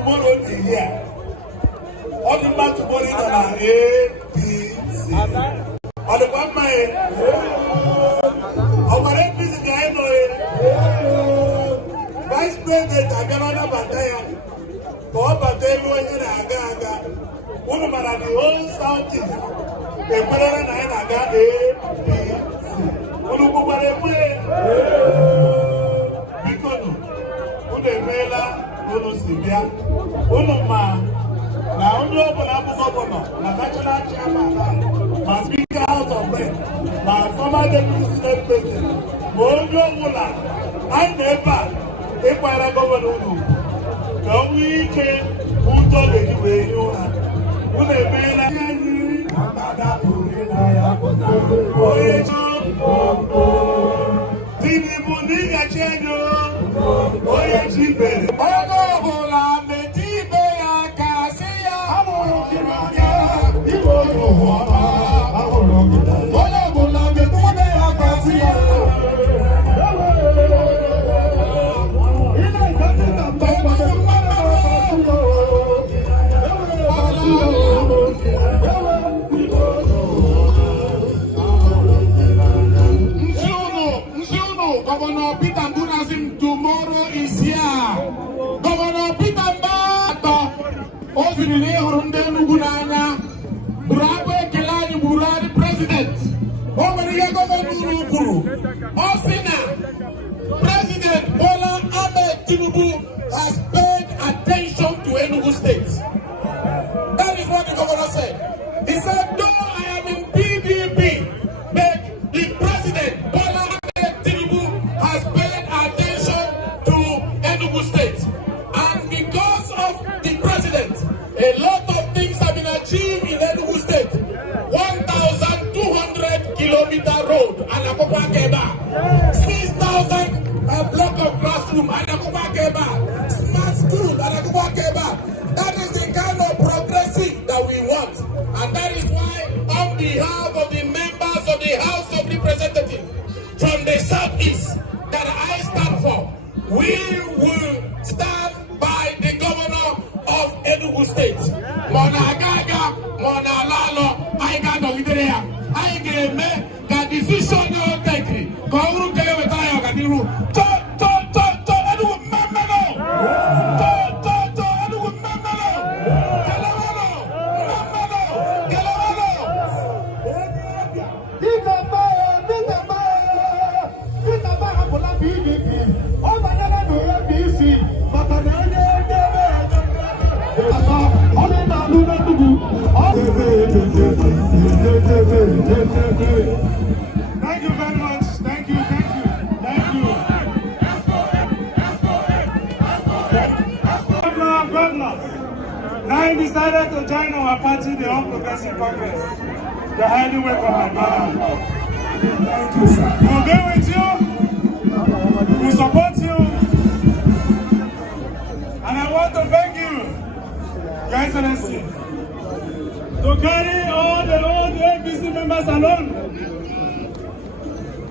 tomorrow is here. All the man tomorrow is on APC. On the one man, our APC guy no. Vice President Agamana Bataya, for Bataya in Agaga, one of the whole Southeast, a brother and Aga APC. One of Mela, Uno Sibia, Uno Ma, now Uno Governor, my national chairman, my Speaker House of Rep, my former deputy Senate President, Mojo Mula, I never, if I governor Uno, the weekend, who told me where you are, Uno Mela, Tibuninga Cheno. Oye chibere, ogo bola metibe ya kasia, amoro kiranya, ibono wama, amoro kiranya, ogo bola metibe ya kasia. Ina ikati tambaba de mama Msuno, Governor Peter Mbunazim tomorrow is here. Governor Peter Mbah, Ozini Enugu Nanya, Burabe Kelani Burari President. Governor Ndubuisi, Osina, President Bola Ahmed Tinubu has paid attention to Enugu State. That is what the governor said. He said, though I am in PDP, but the president Bola Ahmed Tinubu has paid attention to Enugu State. And because of the president, a lot of things have been achieved in Enugu State. 1,200 kilometer road, Anakopa Keba. 6,000 block of classroom, Anakopa Keba. Smart school, Anakopa Keba. That is the kind of progressive that we want. And that is why, on behalf of the members of the House of Representatives from the Southeast that I stand for, we will stand by the governor of Enugu State. Mona Gaga, Mona Lalo, I got no idea. I gave me the decision of Tekri. Kauru Kayawataya Gadiru. Thank you very much. Thank you. Governor, now I decided to join our party, the All Progressive Congress. You're highly welcome, my brother. Thank you, sir. We'll be with you. We'll support you. And I want to beg you, Your Excellency, to carry all the APC members along.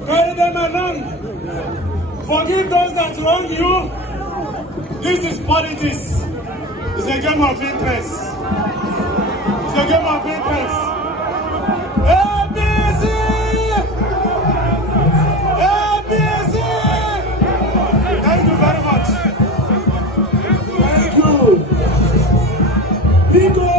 Carry them along. Forgive those that wrong you. This is politics. It's a game of interest. It's a game of interest. APC! APC! Thank you very much. Thank you. Nico!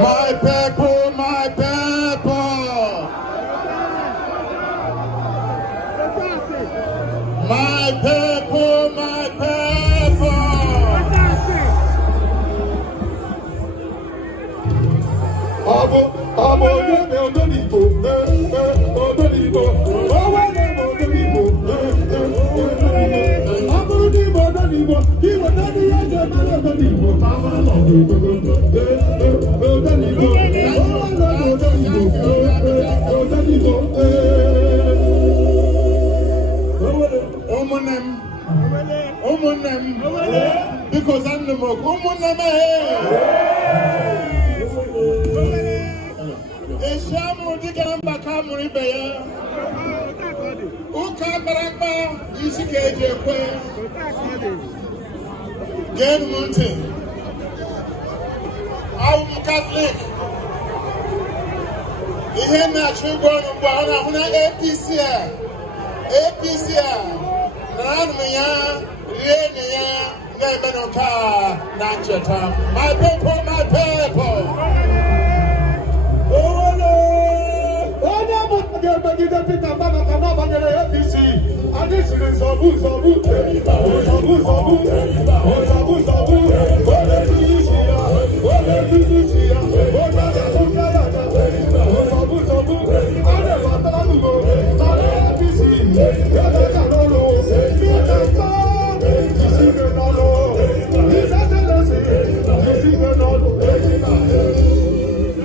My people, my people. My people, my people. because I'm the most Eshamu Dikamba Kamuri Beya Uka Baraka Isike Gen Mountain. I'm Catholic. Ihe na-achọ ịgwa ọnụ mgbe ọ na-ahụ na APC na anụ ya rie na ya na-eme n'ụka na ncheta. My people, my people. Peter Mbah cannot bring the APC. And this is Zobu.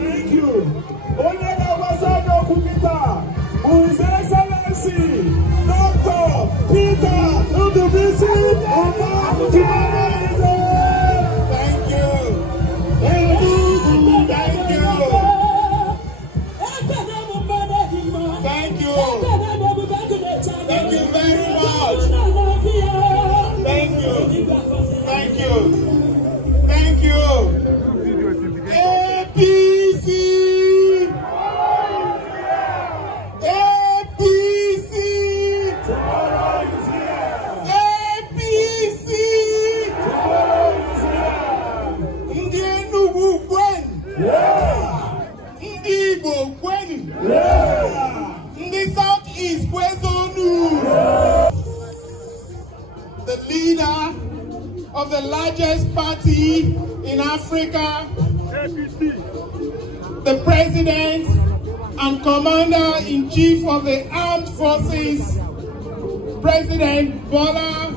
Thank you. His Excellency, Dr. Peter Ndubuisi, thank you. Thank you. Thank you. Thank you. Thank you very much. Thank you. Thank you. Thank you. APC. The Southeast, the leader of the largest party in Africa, the president and commander-in-chief of the armed forces, President Bola